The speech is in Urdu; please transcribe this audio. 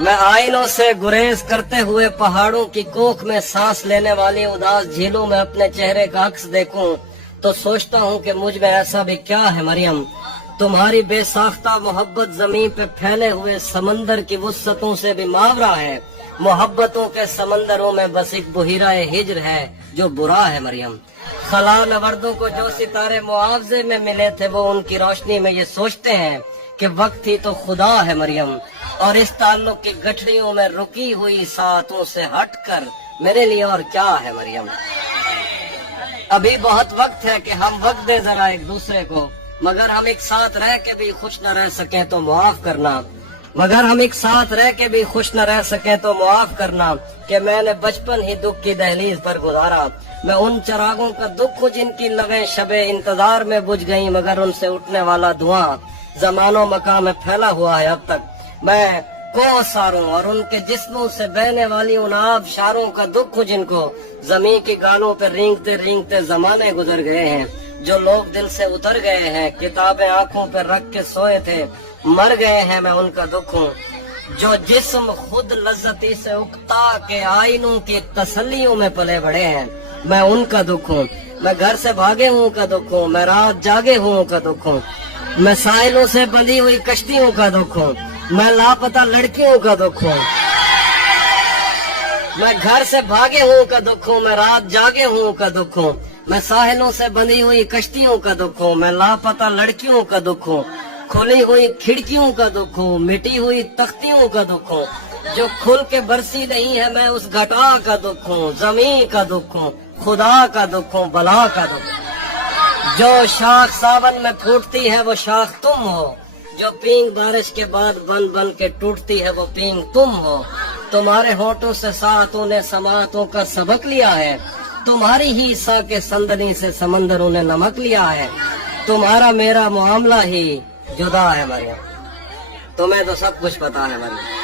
میں آئینوں سے گریز کرتے ہوئے پہاڑوں کی کوکھ میں سانس لینے والی اداس جھیلوں میں اپنے چہرے کا عکس دیکھوں تو سوچتا ہوں کہ مجھ میں ایسا بھی کیا ہے مریم، تمہاری بے ساختہ محبت زمین پہ پھیلے ہوئے سمندر کی وسعتوں سے بھی ماورا ہے، محبتوں کے سمندروں میں بس ایک بحیرہ ہجر ہے جو برا ہے مریم۔ خلا نوردوں کو جو ستارے معاوضے میں ملے تھے وہ ان کی روشنی میں یہ سوچتے ہیں کہ وقت ہی تو خدا ہے مریم، اور اس تعلق کی گٹھڑیوں میں رکی ہوئی ساعتوں سے ہٹ کر میرے لیے اور کیا ہے مریم۔ ابھی بہت وقت ہے کہ ہم وقت دیں ذرا ایک دوسرے کو، مگر ہم ایک ساتھ رہ کے بھی خوش نہ رہ سکیں تو معاف کرنا، مگر ہم ایک ساتھ رہ کے بھی خوش نہ رہ سکیں تو معاف کرنا کہ میں نے بچپن ہی دکھ کی دہلیز پر گزارا۔ میں ان چراغوں کا دکھ ہوں جن کی لویں شب انتظار میں بجھ گئیں، مگر ان سے اٹھنے والا دھواں زمان و مکان میں پھیلا ہوا ہے اب تک۔ میں کوثروں اور ان کے جسموں سے بہنے والی ان آب شاروں کا دکھ ہوں جن کو زمین کی گالوں پہ رینگتے رینگتے زمانے گزر گئے ہیں، جو لوگ دل سے اتر گئے ہیں، کتابیں آنکھوں پہ رکھ کے سوئے تھے مر گئے ہیں، میں ان کا دکھ ہوں۔ جو جسم خود لذتی سے اکتا کے آئینوں کی تسلیوں میں پلے بڑے ہیں، میں ان کا دکھ ہوں۔ میں گھر سے بھاگے ہوں کا دکھ ہوں، میں رات جاگے ہوں کا دکھ ہوں، میں ساحلوں سے بندھی ہوئی کشتیوں کا دکھ ہوں، میں لاپتہ لڑکیوں کا دکھ ہوں۔ میں گھر سے بھاگے ہوں کا دکھ ہوں، میں رات جاگے ہوں کا دکھ ہوں، میں ساحلوں سے بندھی ہوئی کشتیوں کا دکھ ہوں، میں لاپتہ لڑکیوں کا دکھ ہوں، کھلی ہوئی کھڑکیوں کا دکھ ہوں، مٹی ہوئی تختیوں کا دکھ ہوں، جو کھل کے برسی نہیں ہے میں اس گھٹا کا دکھ ہوں، زمین کا دکھ ہوں، خدا کا دکھ ہوں، بلا کا دکھ ہوں۔ جو شاخ ساون میں پھوٹتی ہے وہ شاخ تم ہو، جو پینگ بارش کے بعد بن بن کے ٹوٹتی ہے وہ پینگ تم ہو۔ تمہارے ہونٹوں سے ساعتوں نے سماعتوں کا سبق لیا ہے، تمہاری ہی سا کے سندنی سے سمندروں نے نمک لیا ہے، تمہارا میرا معاملہ ہی جدا ہے مریم، تمہیں تو سب کچھ پتا ہے مریم۔